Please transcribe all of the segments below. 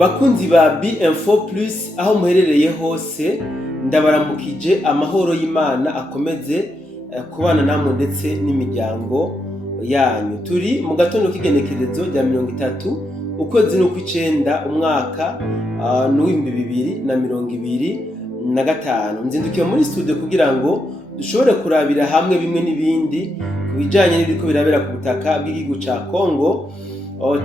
Bakunzi ba B-Info Plus aho muherereye hose ndabaramukije amahoro y'Imana akomeze kubana namwe ndetse n'imiryango yanyu. Turi mu gatondo k'igenekerezo rya 30 ukwezi n'ukw'icenda umwaka w'2025. Nzindukiye muri studio kugira ngo dushobore kurabira hamwe bimwe n'ibindi kubijanye n'ibiriko birabera ku butaka bw'igihugu ca Congo.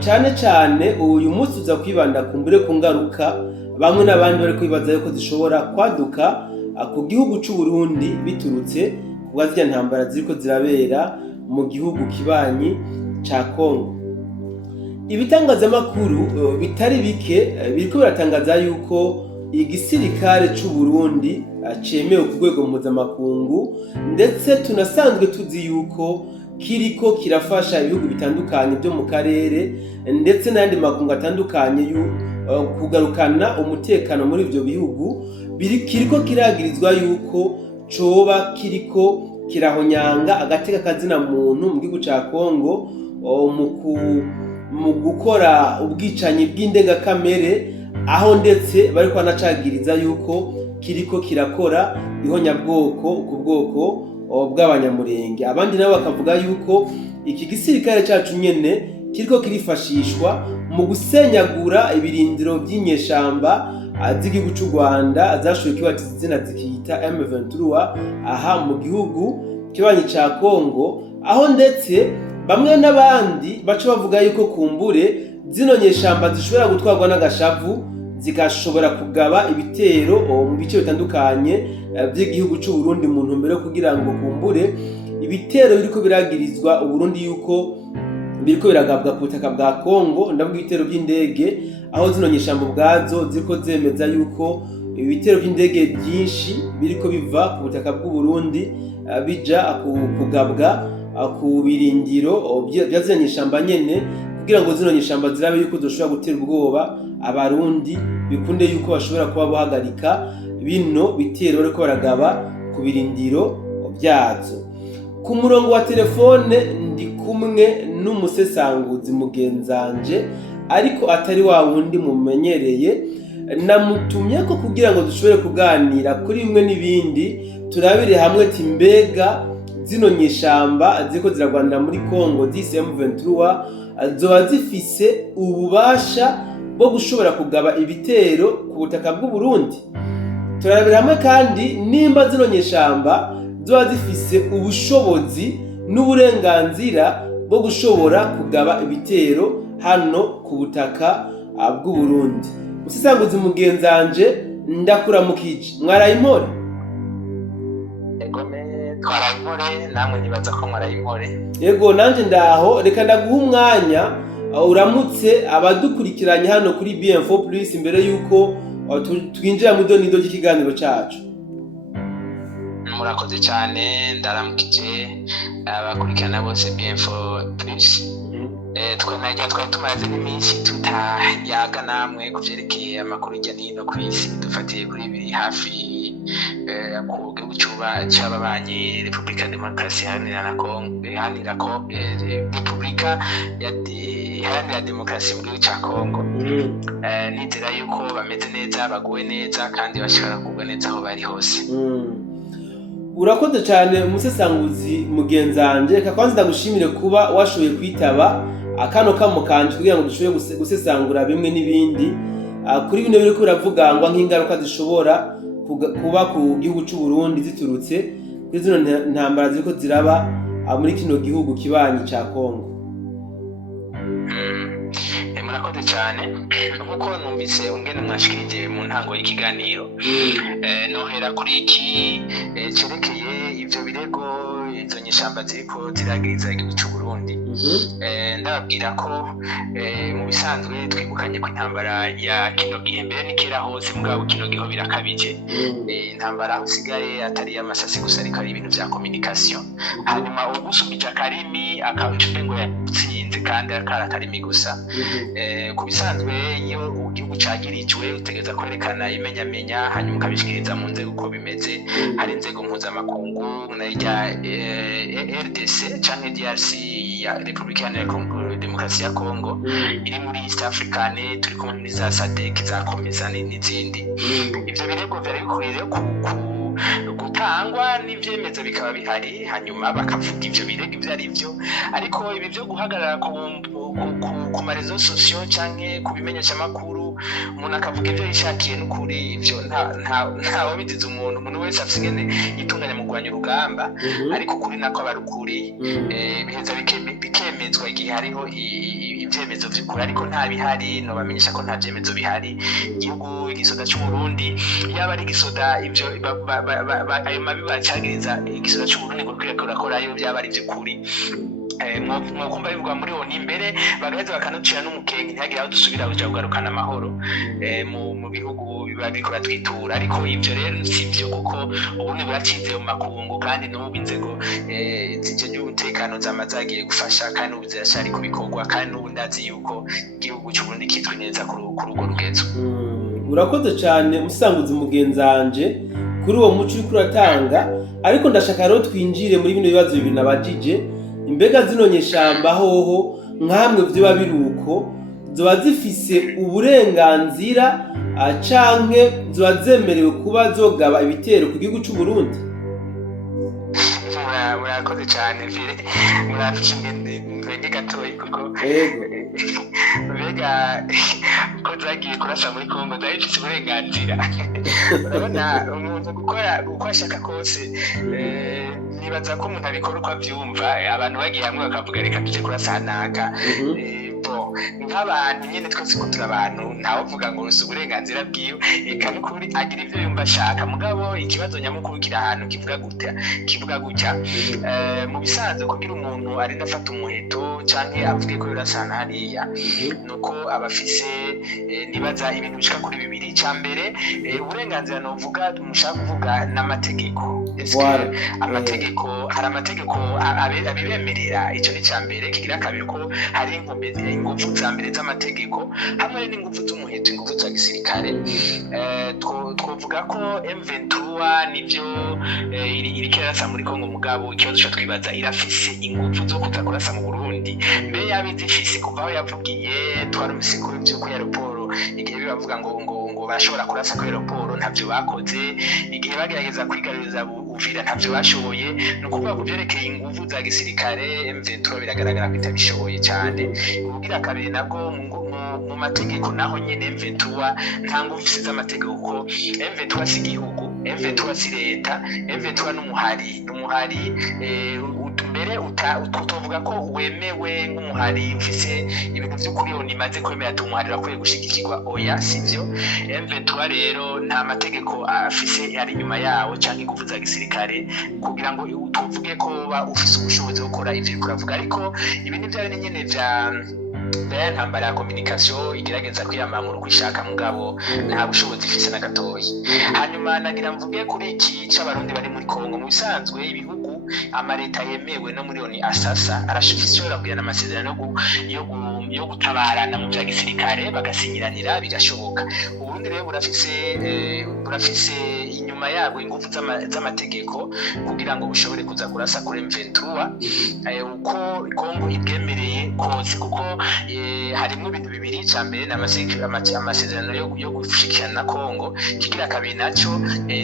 Cane uyu munsi uza kwibanda kumbure ku ngaruka bamwe n'abandi bari kwibaza yuko zishobora kwaduka ku gihugu c'u Burundi biturutse kuba zirya ntambara ziriko zirabera mu gihugu kibanyi ca Congo. Ibitangazamakuru bitari bike biriko biratangaza yuko igisirikare c'u Burundi cemewe ku rwego mpuzamakungu, ndetse tunasanzwe tuzi yuko kiriko kirafasha ibihugu bitandukanye byo mu karere ndetse n'andi makungu atandukanye kugarukana umutekano muri ivyo bihugu. Kiriko kiragirizwa yuko coba kiriko kirahonyanga agateka kazina muntu mu gihugu ca Congo mu gukora ubwicanyi bw'indengakamere, aho ndetse bariko banacagiriza yuko kiriko kirakora ihonyabwoko ku bwoko bw'abanyamurenge. Abandi nabo bakavuga yuko iki gisirikare cacu nyene kiriko kirifashishwa mu gusenyagura ibirindiro by'inyeshamba z'igihugu c'u Rwanda zashoboye kwibatiza izina zikiyita M23 aha mu gihugu kibanyi ca Congo, aho ndetse bamwe n'abandi baca bavuga yuko kumbure zino nyeshamba zishobora gutwarwa n'agashavu zigashobora kugaba ibitero mu bice bitandukanye by'igihugu c'u Burundi mu ntumbero yo kugira ngo kumbure ibitero biriko biragirizwa u Burundi yuko biriko biragabwa ku butaka bwa Congo, ndavuga ibitero by'indege, aho zino nyeshamba ubwazo ziriko zemeza yuko ibitero by'indege byinshi biriko biva ku butaka bw'u Burundi bija kugabwa ku birindiro bya zino nyeshamba nyene, kugira ngo zino nyeshamba zirabe yuko zoshobora gutera ubwoba abarundi, bikunde yuko bashobora kuba bahagarika bino bitero bariko baragaba ku birindiro vyazo. Ku murongo wa telefone ndi kumwe n'umusesanguzi mugenzanje, ariko atari wa wundi mumenyereye. Namutumye ko kugira ngo dushobore kuganira kuri bimwe n'ibindi, turabire hamwe ati mbega zino nyeshamba ziriko ziragwanira muri Congo M23 zoba zifise ububasha bwo gushobora kugaba ibitero ku butaka bw'u Burundi. Turabira hamwe kandi nimba zino nyeshamba zoba zifise ubushobozi n'uburenganzira bwo gushobora kugaba ibitero hano ku butaka bw'u Burundi. Musisanguzi mugenzanje ndakuramukije, mwarayimpore? Twarayimore, namwe nibaza ko mwarayimore. Yego nanje ndaho, reka ndaguha umwanya uramutse abadukurikiranye hano kuri B-Info Plus imbere yuko twinjira mu donido ry'ikiganiro cacu. Murakoze cyane, ndaramukije abakurikirana bose B-Info Plus. Twari tumaze n'iminsi tutayaga namwe kuvyerekeye amakuru hirya no hino kw'isi, dufatiye kuri biri hafi ku gihugu c'ababanyi Repubulika ya Demokarasi Iharanira Demokarasi mu gihugu ca Congo. Nizera yuko bameze neza, baguwe neza, kandi bashobora kugwa neza aho bari hose. Urakoze cyane umusesanguzi mugenzanje, reka kwanza ndagushimire kuba washoboye kwitaba akano kamo kanje kugira ngo dushobore gusesangura bimwe n'ibindi kuri bino biriko biravugangwa nk'ingaruka zishobora kuba ku gihugu c'u Burundi ziturutse kuri zino ntambara ziriko ziraba muri kino gihugu kibanyi ca Congo. Murakoze cyane, nkuko numvise ungene mwashikije mu ntango y'ikiganiro. Nohera kuri iki cerekeye ivyo birego izo nyeshamba ziriko ziragiriza igihugu c'u Burundi. Ndababwira ko mu bisanzwe twibukanye ko intambara ya kino gihe mbere ni kera hose, mugabo kino gihe birakabije. Intambara aho usigaye atari amasasi gusa, ariko ari ibintu vya communication. Hanyuma ugusumije akarimi akawica ngo yatsinze bimeze kandi akarimi gusa. Ku bisanzwe iyo igihugu cagirijwe utegeza kwerekana imenyamenya hanyuma ukabishikiriza mu nzego uko bimeze. Hari inzego mpuzamakungu n'irya RDC canke DRC ya Republika Iharanira Demokarasi ya Kongo, iri muri East African, turi kumwe n'iza SADC zakomeza n'izindi. Ivyo birego vyari bikwiriye gutangwa n'ivyemezo bikaba bihari, hanyuma bakavuga ivyo birego ivyo ari vyo. Ariko ibi vyo guhagarara ku marezo sosiyo canke ku bimenyeshamakuru umuntu akavuga ivyo yishakiye n'ukuri, ivyo ntawe biziza umuntu wese afise ingene yitunganya mu kurwanya urugamba, ariko ukuri nako aba ari ukuri. Biheza bikemezwa igihe hariho ivyemezo vy'ukuri, ariko nta bihari. Nobamenyesha ko nta vyemezo bihari. Igihugu igisoda c'Uburundi, yaba ari igisoda ivyo ayo mabi bacagiriza igisoda c'Uburundi ngo kirakora ayo byaba ari vy'ukuri, mwokumva bivugwa muri ONU imbere bagaheza bakanucira n'umukenke ntihagire aho dusubira kuja kugarukana amahoro mu bihugu biba biriko batwitura. Ariko ivyo rero sivyo, kuko ubundi buracize mu makungu kandi n'ubu inzego zijejwe umutekano zama zagiye gufasha, kandi ubu zirashari kubikorwa, kandi n'ubu ndazi yuko igihugu c'Uburundi kitwe neza kuri urwo rugezo. Urakoze cane Musanguzi mugenzanje kuri uwo muco uriko uratanga, ariko ndashaka rero twinjire muri bino bibazo bibiri nabajije. Imbega zino nyeshamba hoho nkamwe vyoba biruko zoba zifise uburenganzira canke zoba zemerewe kuba zogaba ibitero ku gihugu c'Uburundi? Murakoze cane vire, murafishe ingenge gatoyi kuko mbega ko zagiye kurasa muri Kongo zari zifise uburenganzira. Urabona umuntu uko ashaka kose, nibaza ko umuntu abikora uko avyumva. Abantu bagiye hamwe bakavuga reka tuje kurasanaka, nk'abantu nyene twese ko turi abantu, ntawovuga ngo si uburenganzira bwiwe, eka n'ukuri agira ivyo yumva ashaka. Mugabo ikibazo nyamukuru kiri ahantu kivuga gutya. Mu bisanzwe kugira umuntu arinda afata umuheto canke avuge ko yorasana hariya, nuko aba afise nibaza ibintu bishika kuri bibiri. Ica mbere, uburenganzira novuga mushaka kuvuga n'amategeko. Amategeko, hari amategeko abibemerera, ico ni ca mbere. Kigira kabiri ko hari ingufu za mbere z'amategeko hamwe n'ingufu z'umuheto, ingufu za gisirikare. Twovuga ko M23 nivyo iriko irasa muri Kongo, mugabo ikibazo co twibaza irafise ingufu zo kuza kurasa mu Burundi. Mbe yabizifise kuva aho yavugiye, twarumvise ko ivyo ku aeroport igihe bibavuga ngo bashobora kurasa ku aeroport ntavyo bakoze. Igihe bagerageza kwigaruriza Uvira ntavyo bashoboye. Ni ukuvuga ku vyerekeye ingufu za gisirikare M23 biragaragara ko itabishoboye cane. Ubugira kabiri nabwo mu mategeko naho nyene M23 nta ngufu ifise z'amategeko, kuko M23 si igihugu, M23 si leta, M23 n'umuhari mbere utovuga ko wemewe nk'umuhari ufise ibintu vy'ukuri imaze kwemera ati umuhari urakwiye gushigikirwa. Oya, sivyo. M23 rero nta mategeko afise ari inyuma yawo canke ingufu za gisirikare kugira ngo tuvuge ko ufise ubushobozi bwo gukora ivyo uriko uravuga. Ariko ibi ni vya nyene vya ntambara ya communication igerageza kwiyamamura uko ishaka, mugabo nta bushobozi ifise na gatoyi. Hanyuma nagira mvuge kuri iki c'abarundi bari muri Kongo. Mu bisanzwe ibihugu amaleta yemewe no muri ONU asasa arashobora kugirana amasezerano yo gutabarana mu vya gisirikare, bagasinyiranira bigashoboka. Uburundi rero burafise inyuma yabo ingufu z'amategeko kugira ngo bushobore kuza kurasa kuri M23 uko Kongo ibwemereye kose, kuko harimwo ibintu bibiri. Ca mbere amasezerano yo gushikirana na Kongo. Kigira kabiri naco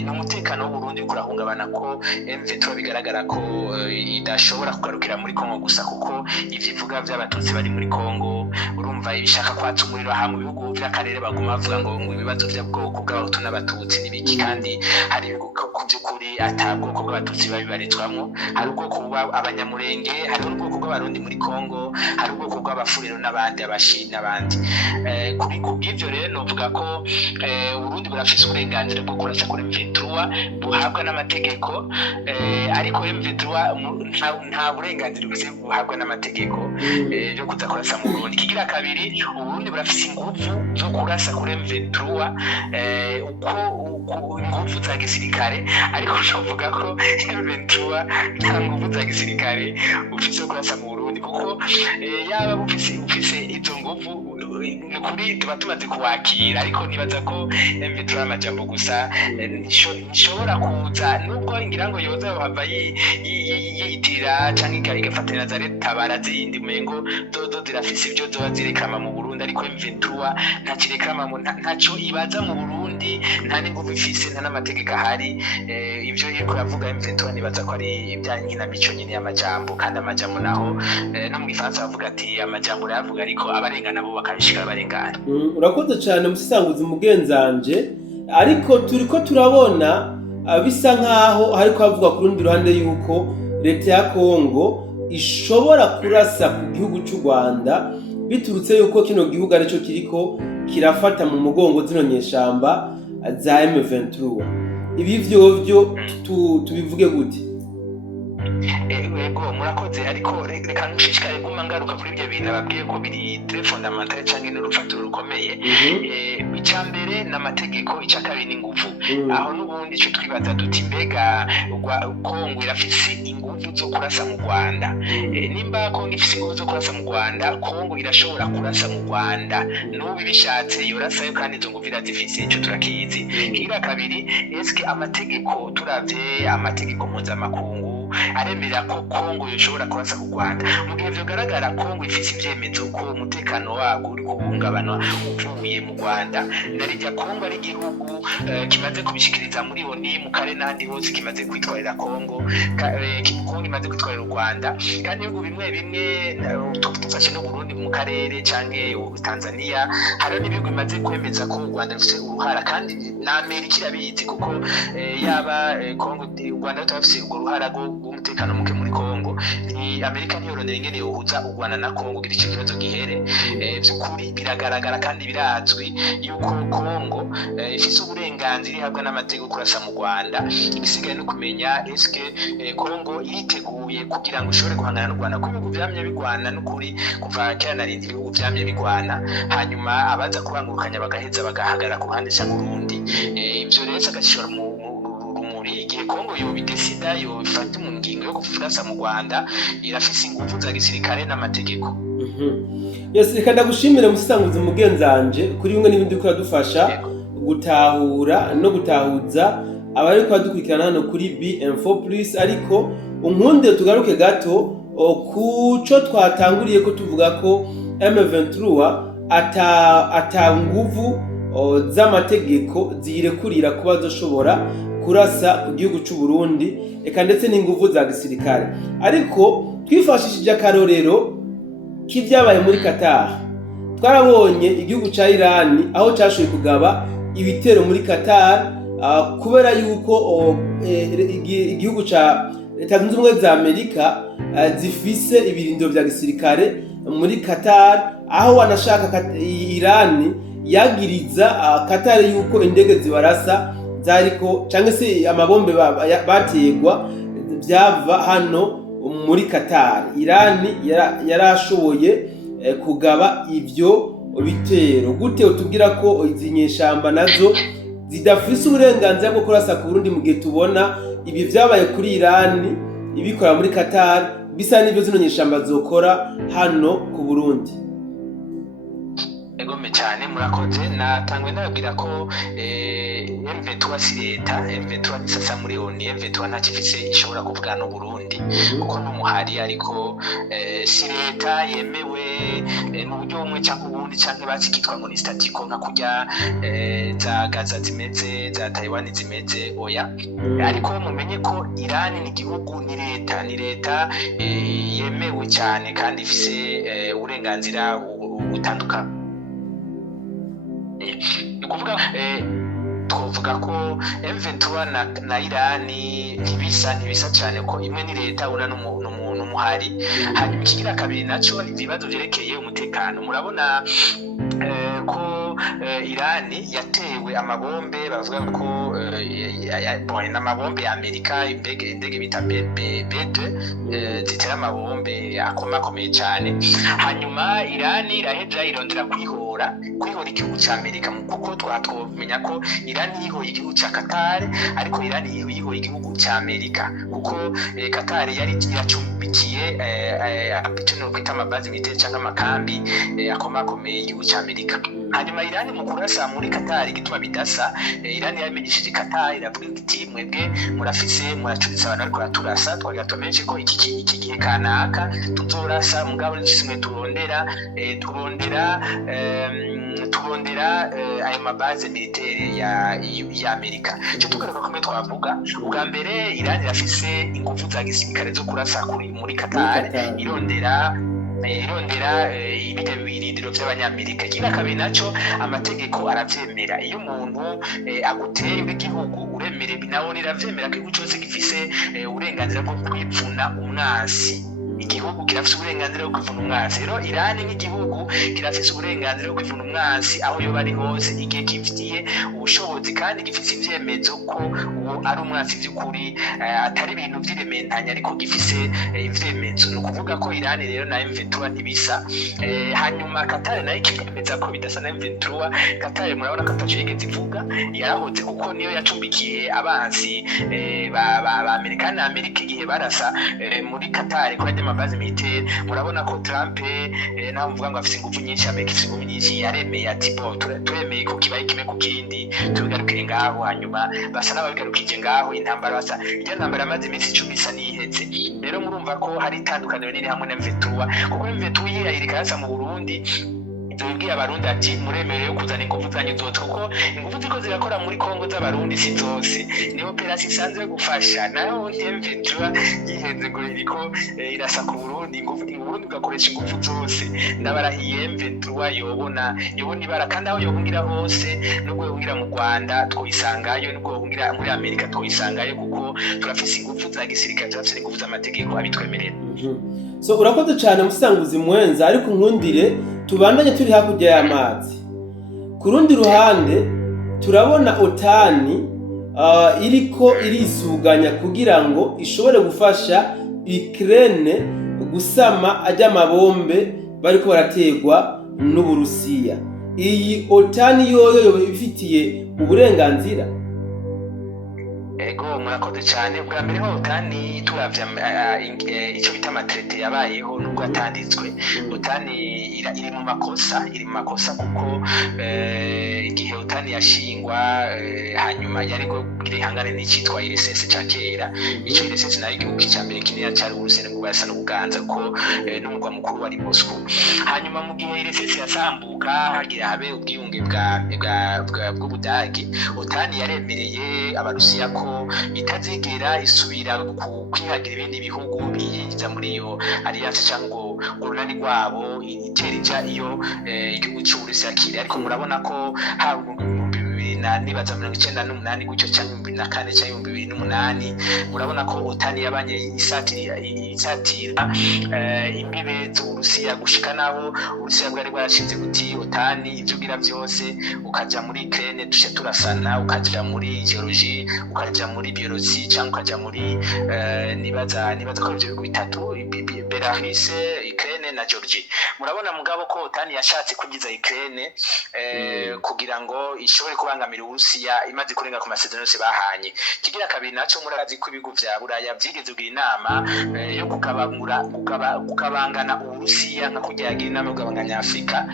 n'umutekano w'Uburundi kurahungabana, ko M23 bigaragara ko idashobora kugarukira muri Kongo gusa, kuko ivyo ivuga vy'abatutsi bari muri Kongo. Urumva ibishaka kwatsa umuriro hamwe ibihugu vy'akarere baguma bavuga ngo ibibazo vy'ubwoko bw'abahutu n'abatutsi n'ibiki, kandi hari ibihugu ku vy'ukuri ata bwoko bw'abatutsi babibarizwamwo. Hari ubwoko bw'abanyamurenge, hari ubwoko bw'abarundi muri Kongo, hari ubwoko bw'abafurero n'abandi, abashi n'abandi. Kuri kubw'ivyo rero novuga ko Uburundi burafise uburenganzira bwo kurasa kuri M23 buhabwa n'amategeko, ariko M23 nta burenganzira buhabwa n'amategeko yo kuza kurasa mu Burundi. Kigira kabiri, Uburundi burafise ingufu zo kurasa kuri M23 uko ingufu za gisirikare, ariko uvuga ko M23 nta ngufu za gisirikare ufise kurasa mu Burundi. kuko yaba ufise izo nguvu ni kuri tuba tumaze kuwakira, ariko nibaza ko M23 amajambo gusa nishobora kuza nubwo ngira ngo yoza bava yiyitirira canke igafatira za leta barazindi mengo dodo zirafise ibyo zoba zirekama mu Burundi, ariko M23 nta kirekama ntaco ibaza mu Burundi, nta n'inguvu ifise, nta n'amategeko ahari. Ivyo yiko yavuga M23 nibaza ko ari ibyanyi na mico nyine y'amajambo, kandi amajambo naho no mu Gifaransa bavuga ati amajambo yavuga ariko abarengana bo bakabishika barengana. Urakoze cyane musisanguzi mugenzanje, ariko turiko turabona bisa nkaho hariko havuga ku rundi ruhande yuko leta ya Kongo ishobora kurasa ku gihugu cy'u Rwanda biturutse yuko kino gihugu arico kiriko kirafata mu mugongo zino nyeshamba za M23. Ibi vyovyo tubivuge gute? Ego murakoze, ariko reka nshishikare guma ngaruka kuri ibyo bintu ababwiye ko biri très fondamental cyangwa n'urufatiro rukomeye. Icya mbere n'amategeko, icya kabiri n'inguvu. Aho n'ubundi cyo twibaza duti mbega Kongo irafise inguvu zo kurasa mu Rwanda. Nimba Kongo ifise inguvu zo kurasa mu Rwanda, Kongo irashobora kurasa mu Rwanda n'ubu bishatse yorasayo, kandi izo nguvu irazifise, icyo turakizi. Kigira kabiri, eske amategeko turavye amategeko mpuzamakungu aremera ko Kongo yoshobora kurasa ku Rwanda? Mu gihe vyogaragara Kongo ifise ivyemezo ko umutekano wabo uri kubungabana uvuye mu Rwanda, narirya Kongo ari igihugu kimaze kubishikiriza muri ONU mu kare n'ahandi hose kimaze kwitwarira Kongo imaze kwitwarira u Rwanda, kandi ibihugu bimwe bimwe tufashe no Burundi mu karere canke Tanzania, hari n'ibihugu bimaze kwemeza ko u Rwanda rufise uruhara, kandi na Amerika irabizi kuko yaba Kongo u Rwanda rutafise urwo ruhara umutekano muke muri Kongo. Ni Amerika ntiyorondera ingene yohuza u Rwanda na Kongo kugira ico kibazo gihere. Vy'ukuri biragaragara kandi birazwi yuko Kongo ifise uburenganzira ihabwa n'amategeko kurasa mu Rwanda. Igisigaye no kumenya eske Kongo iriteguye kugira ngo ishobore guhangana n'u Rwanda, kuko ibihugu vyamye bigwana n'ukuri kuva kera narindi ibihugu vyamye bigwana, hanyuma abaza kubangurukanya bagaheza bagahagara ku ruhande ca Burundi. Ivyo rero agashora mu igihe Kongo yobidesida yofata mu ngingo yo kurasa mu Rwanda, irafise inguvu za gisirikare n'amategeko. Yes, reka ndagushimire musisanguzi mugenzanje kuri bimwe n'ibindi ko radufasha gutahura no gutahuza abari ko badukurikirana hano kuri B-Info+, ariko unkunde tugaruke gato kuco twatanguriye ko tuvuga ko M23 ata nguvu z'amategeko zirekurira kuba zoshobora kurasa ku gihugu cy'u Burundi, eka ndetse n'inguvu za gisirikare. Ariko twifashishije akarorero k'ivyabaye muri Qatar, twarabonye igihugu ca Iran aho cashoboye kugaba ibitero muri Qatar kubera yuko igihugu ca Leta Zunze Ubumwe za Amerika zifise ibirindiro vya gisirikare muri Qatar, aho wanashaka Iran yagiriza Qatar yuko indege zibarasa zariko canke se amabombe bategwa byava hano muri Qatar. Iran yarashoboye kugaba ivyo bitero. Gute utubwira ko izi nyeshamba nazo zidafise uburenganzira bwo kurasa ku Burundi, mu gihe tubona ibi vyabaye kuri Iran ibikora muri Qatar bisa n'ivyo zino nyeshamba zokora hano ku Burundi? Egome cyane murakoze. Natangwe nababwira ko M23 si leta, M23 ni sasa muri ONU. M23 nta kifise ishobora kuvugana n'u Burundi kuko n'umuhari, ariko si leta yemewe mu buryo bumwe cyangwa ubundi, canke bakitwa ngo ni statiko nka kurya za Gaza zimeze, za Taiwan zimeze, oya. Ariko mumenye ko Iran ni igihugu, ni leta yemewe cyane kandi ifise uburenganzira butandukanye. Ni kuvuga twovuga ko M23 na Iran ntibisa cyane, ko imwe ni leta una n'umuhari. Hanyuma ikigira kabiri naco ibibazo vyerekeye umutekano. Murabona ko Iran yatewe amabombe, bavuga ko n'amabombe ya Amerika, indege bita B2 zitera amabombe akomakomeye cyane. Hanyuma Iran iraheza irondera kwihora kwihora igihugu cya Amerika kuko twamenya ko Iran yihoye igihugu cya Qatar ariko Iran yihoye igihugu cya Amerika kuko Qatar yari yacumbikiye abituno kwita amabazi militaire cyangwa amakambi akomakomeye y'igihugu cya Amerika. Hanyuma Iran mu kurasa muri Qatar igituma bidasa, Iran yamenyesheje Qatar iravuga iti mwebwe muracuritse abantu ariko turasa twagatomeje ko iki gihe kanaka tuzorasa mugabo nisimwe turondera ayo mabaze militaire ya Amerika. Cyo tugaruka kumwe twavuga ubwa mbere Iran irafise ingufu za gisirikare zo kurasa muri Qatar irondera ibirindiro by'abanyamerika. Kira kabiri naco amategeko aravyemera, iyo umuntu aguteye igihugu uremere binawo riravyemera ko igihugu cyose gifise uburenganzira bwo kwipfuna umwasi. Igihugu kirafise uburenganzira bwo kwivuna umwasi. Rero Iran nk'igihugu kirafise uburenganzira bwo kwivuna umwasi aho yoba ari hose igihe gifitiye ubushobozi kandi gifise ivyemezo ko uwo ari umwasi vy'ukuri, atari ibintu vy'irementanya ariko gifise ivyemezo. Ni ukuvuga ko Iran rero na M23 ntibisa. Hanyuma Qatar nayo ikemeza ko bidasa na M23. Qatar murabona ko ataco yigeze ivuga, yarahoze kuko niyo yacumbikiye abansi ba Amerika na Amerika igihe barasa muri Qatar ko amabazi militaire. Murabona ko Trump naho mvuga ngo afise ingufu nyinshi, Amerika ifise ingufu nyinshi, yaremeye ati bo turemeye ko kibaye kimwe ku kindi tubigarukire ngaho. Hanyuma basa n'ababigarukije ngaho intambara basa iyo ntambara amaze iminsi 10 isa n'ihetse. Rero murumva ko hari itandukaniro rinini hamwe na M23 kuko M23 yirika yasa mu Burundi ibwiye abarundi ati muremere yo kuzana ingufu zanyu zose kuko ingufu ziko zirakora muri Kongo z'abarundi si zose, ni operation isanzwe gufasha. Naho M23 yihenze ngo iriko irasa ku Burundi, ingufu Burundi gakoresha ingufu zose. Ndabarahiye M23 yobona ibara kandi aho yobungira hose, nubwo yobungira mu Rwanda twisangayo, nubwo yobungira muri Amerika twisangayo kuko turafise ingufu za gisirikare, turafise ingufu z'amategeko abitwemerera. So urakoze cyane musanguzi mwenza, ariko nkundire tubandanye turi hakurya y'amazi. Ku rundi ruhande turabona otani iriko irisuganya kugira ngo ishobore gufasha Ukraine gusama ajya mabombe bariko barategwa n'Uburusiya. Iyi otani yoyo ifitiye uburenganzira? Ego murakoze cyane. Ubwa mbere ho otani turavya icyo bita amatrete yabayeho nubwo atanditswe. Otani iri mu makosa kuko igihe otani yashingwa hanyuma yari go ihangane n'icitwa IRSS ca kera. Ico IRSS nayo igihugu cya mbere kinini cyari Uburusiya ngo basa n'Ubuganza ko n'umugwa mukuru wari Moscow. Hanyuma mu gihe IRSS yasambuka hagira habe ubwiyunge bw'Ubudagi, otani yaremereye Abarusiya ko itazigera isubira kwihagira ibindi bihugu biyinjiza muri iyo alliance cyangwa urunani rwabo iterija iyo igihugu cy'Uburusiya kiri. Ariko murabona ko nibaza 1998 gutyo cyangwa 2004 cyangwa 2008 murabona ko otani yabanye isatira imbibe z'Uburusiya gushika naho Uburusiya bwari bwarashinze guti otani ivyo gira byose ukaja muri Ukraine dushe turasana, ukaja muri Georgie, ukaja muri Byelorusi cyangwa ukaja muri nibaza ko ivyo bihugu bitatu Belarus, Ukraine na Georgie. Murabona mugabo ko otani yashatse kugiza Ukraine kugira ngo ishobore kubangamira Uburusiya imaze kurenga ku masezerano yose bahanye. Kigira kabiri naco murazi ko ibihugu vya Buraya vyigeze kugira inama yo kukabangana Uburusiya nka kujya yagira inama yo kugabanganya Afrika.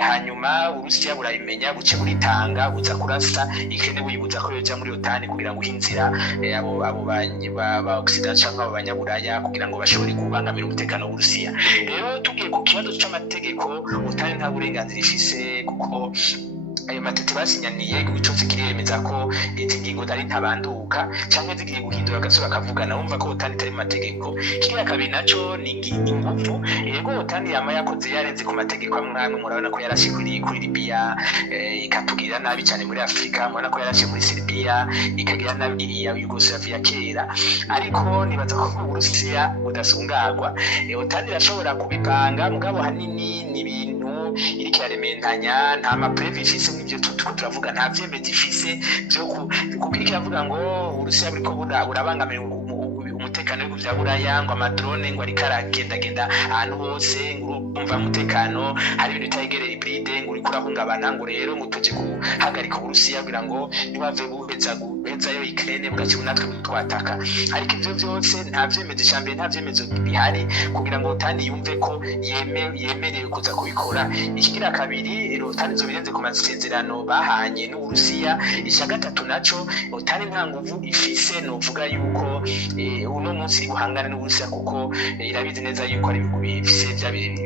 Hanyuma Uburusiya burayimenya buce buritanga buza kurasa Ukraine buyibuza ko yoja muri otani kugira ngo hinzira abo ba Occident cyangwa abanyaburaya kugira ngo bashobore kubangamira umutekano w'Uburusiya. Rero tugiye ku kibazo cy'amategeko, otani nta burenganzira ifise kuko ayo matete basinyaniye igihugu cyose kiremeza ko izi ngingo zari ntabanduka cyangwa zigiye guhindura agasura kavugana. Wumva ko otani itari mu mategeko. Kigira kabiri naco ni ingufu. Yego otani yama yakoze yarenze ku mategeko amwe murabona ko yarashe kuri Libya ikatugirira nabi cyane muri Afrika. Murabona ko yarashe muri Serbia ikagira nabi ya Yugoslavia kera. Ariko nibaza ko Uburusiya budasungagwa. Otani irashobora kubipanga mugabo hanini ni ibintu iriko yarementanya, nta maprevi ifise n'ibyo turavuga, nta vyemezi ifise byo kuko iravuga ngo Uburusiya buriko burabangamira umutekano w'ibihugu vya Buraya, ngo amadrone ngo ariko aragendagenda ahantu hose, ngo urumva umutekano hari ibintu bitayegereye hybride ngo uriko urahungabana ngo rero mutuje guhagarika Uburusiya kugira ngo ntibave buhezayo Ukraine bugakira natwe twataka. Ariko ivyo vyose nta vyemezo icambere, nta vyemezo bihari kugira ngo OTAN yumve ko yemerewe kuza kubikora. Ikigira kabiri, OTAN izobirenze ku masezerano bahanye n'Uburusiya. Ica gatatu naco, OTAN nta nguvu ifise novuga yuko uno munsi buhangana n'Uburusiya kuko irabizi neza yuko ari ibihugu bifise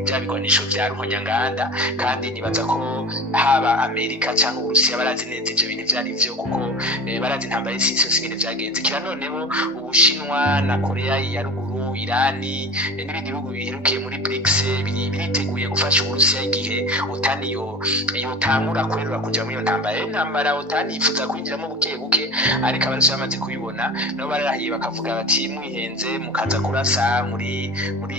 vya bigwanisho vya ruhonyanganda, kandi nibaza ko haba Amerika canke Uburusiya barazi neza ivyo bintu vyari vyo kuko barazi intambara y'isi yose ingene vyagenze. Kira noneho Ubushinwa na Korea ya ruguru, Irani n'ibindi bihugu biherukiye muri BRICS biriteguye gufasha Uburusiya igihe OTAN yotangura kwerura kuja muri iyo ntambara. OTAN yifuza kwinjiramo buke buke, ariko abarusiya bamaze kubibona nabo bararahiye bakavuga bati mwihenze mukaza kurasa muri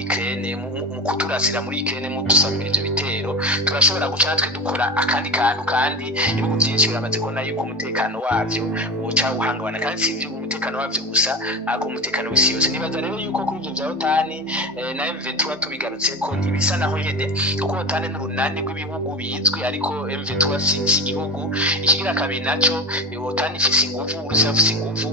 Ukraine, mu kuturasira muri Ukraine mudusamira ivyo bitero, turashobora guca natwe dukora akandi kantu. Kandi ibihugu byinshi biramaze kubona yuko umutekano wavyo woca uhangabana, kandi si ivyo umutekano wavyo gusa ariko umutekano w'isi yose. Nibaza rero yuko kuri ivyo vya OTAN na M23 tubigarutse ko ntibisa naho nyene, kuko OTAN n'urunani rw'ibihugu bizwi, ariko M23 si igihugu. Ikigira kabiri naco, OTAN ifise inguvu, Uburusiya bufise inguvu,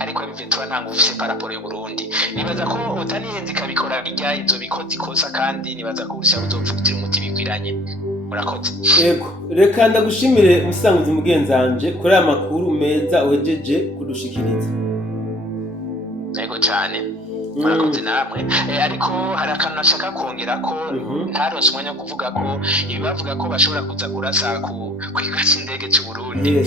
ariko M23 nta nguvu ifise paraporo y'Uburundi. Nibaza ko OTAN ihenze ikabikora bijya izo bikoze ikosa, kandi nibaza ko Uburusiya buzovugutira umuti bikwiranye. Murakoze. Yego, reka ndagushimire umusanguzi mugenzanje kuri aya makuru meza uhejeje kudushikiriza. Yego cyane. Murakoze namwe. Ariko hari akantu nashaka kongera ko ntaronse umwanya wo kuvuga ko ibi bavuga ko bashobora kuza kurasa ku kwigasa indege cy'u Burundi.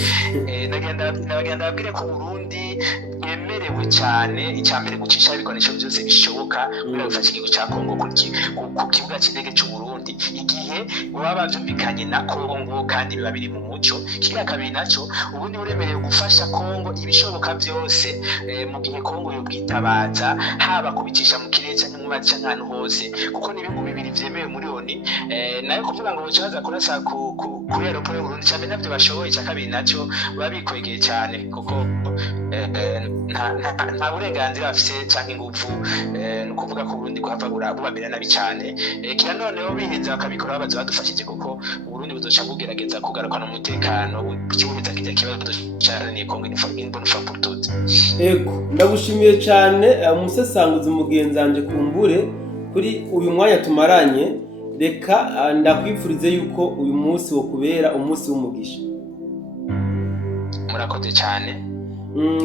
Nagenda babwire ko Burundi bwemerewe cyane icyambere gucisha ibikoresho byose bishoboka kugira gufasha igihugu cya Kongo ku kibuga cy'indege cy'u Burundi igihe baba bavyumvikanye na Kongo kandi biba biri mu muco. Kigira kabiri naco, ubundi buremerewe gufasha Kongo ibishoboka byose mu gihe Kongo yo bwitabaza, haba kubicisha mu kirere cyangwa mu mazi cyangwa ahantu hose, kuko n'ibihugu bibiri vyemewe muri ONU. Nayo kuvuga ngo baza kurasa kuri aeroport y'Uburundi cyane navyo bashoboye. Cya kabiri naco baba bikwegeye cyane kuko nta burenganzira bafise cyangwa ingufu, ni ukuvuga ko Burundi kuhava bubamera nabi cyane. Kira noneho bihenze bakabikora baza badufashije, kuko Burundi buzoca bugerageza kugarukana umutekano w'ikibuga kijya kibazo cyane Kongo inbonefa pour toutes. Ego, ndagushimiye cyane umusesanguzi mugenzanje kumbure kuri uyu mwanya tumaranye. Reka ndakwifurize yuko uyu munsi wo kubera umunsi w'umugisha. Murakoze cyane.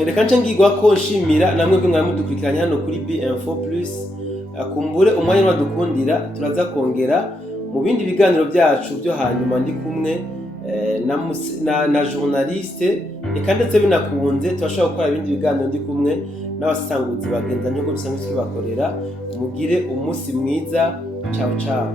Reka nce ngigwa ko nshimira namwe bwe mwamudukurikiranye hano kuri B-Info Plus. Kumbure umwanya wadukundira turaza kongera mu bindi biganiro byacu byo hanyuma ndi kumwe na journaliste, reka ndetse binakunze turashobora gukora ibindi biganiro ndi kumwe n'abasanguzi bagenzanye uko bisanzwe tubakorera. Mugire umunsi mwiza. Ciao ciao.